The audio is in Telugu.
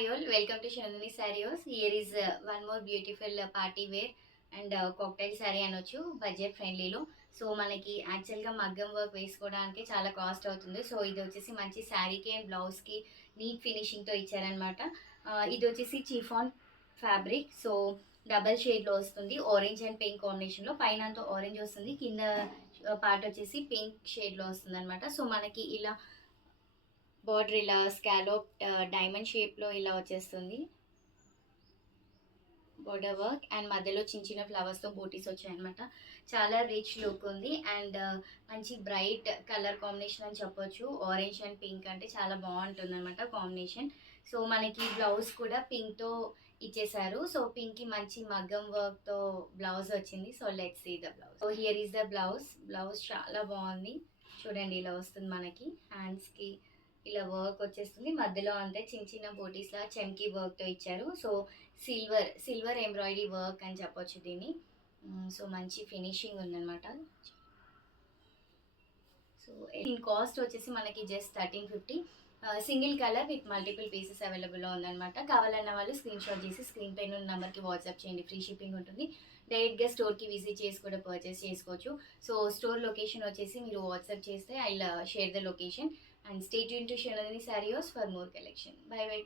Hi all, welcome to Shanani Sarios. Here is one more beautiful party wear and cocktail sari అనొచ్చు బడ్జెట్ ఫ్రెండ్లీలో. సో మనకి యాక్చువల్గా మగ్గం వర్క్ వేసుకోవడానికి చాలా కాస్ట్ అవుతుంది. సో ఇది వచ్చేసి మంచి శారీకి అండ్ బ్లౌజ్కి నీట్ ఫినిషింగ్తో ఇచ్చారనమాట. ఇది వచ్చేసి చిఫాన్ ఫ్యాబ్రిక్. సో డబల్ షేడ్లో వస్తుంది, ఆరెంజ్ అండ్ పింక్ కాంబినేషన్లో. పైన అంతా ఆరెంజ్ వస్తుంది, కింద పార్ట్ వచ్చేసి పింక్ షేడ్లో వస్తుంది అనమాట. సో మనకి ఇలా బార్డర్ ఇలా స్కాలోప్ డైమండ్ షేప్లో ఇలా వచ్చేస్తుంది బార్డర్ వర్క్, అండ్ మధ్యలో చిన్న చిన్న ఫ్లవర్స్తో బూటీస్ వచ్చాయన్నమాట. చాలా రిచ్ లుక్ ఉంది అండ్ మంచి బ్రైట్ కలర్ కాంబినేషన్ అని చెప్పొచ్చు. ఆరెంజ్ అండ్ పింక్ అంటే చాలా బాగుంటుంది అనమాట కాంబినేషన్. సో మనకి బ్లౌజ్ కూడా పింక్తో ఇచ్చేసారు. సో పింక్కి మంచి మగ్గం వర్క్తో బ్లౌజ్ వచ్చింది. So let's see the blouse. So here is the blouse. Blouse చాలా బాగుంది, చూడండి ఇలా వస్తుంది మనకి. హ్యాండ్స్కి ఇలా వర్క్ వచ్చేస్తుంది, మధ్యలో అంతే చిన్న చిన్న బోటీస్ లా చెమ్కీ వర్క్తో ఇచ్చారు. సో సిల్వర్ ఎంబ్రాయిడరీ వర్క్ అని చెప్పొచ్చు దీన్ని. సో మంచి ఫినిషింగ్ ఉందన్నమాట. సో దీని కాస్ట్ వచ్చేసి మనకి just 1350. Single colour with multiple pieces అవైలబుల్లో ఉందన్నమాట. కావాలన్న వాళ్ళు స్క్రీన్ షాట్ చేసి స్క్రీన్ పైన ఉన్న నెంబర్కి వాట్సాప్ చేయండి. ఫ్రీ షిప్పింగ్ ఉంటుంది. డైరెక్ట్గా స్టోర్కి విజిట్ చేసి కూడా పర్చేస్ చేసుకోవచ్చు. సో స్టోర్ లొకేషన్ వచ్చేసి మీరు వాట్సాప్ చేస్తే I share the location. And stay tuned to Shanani Sarios for more collection. Bye bye.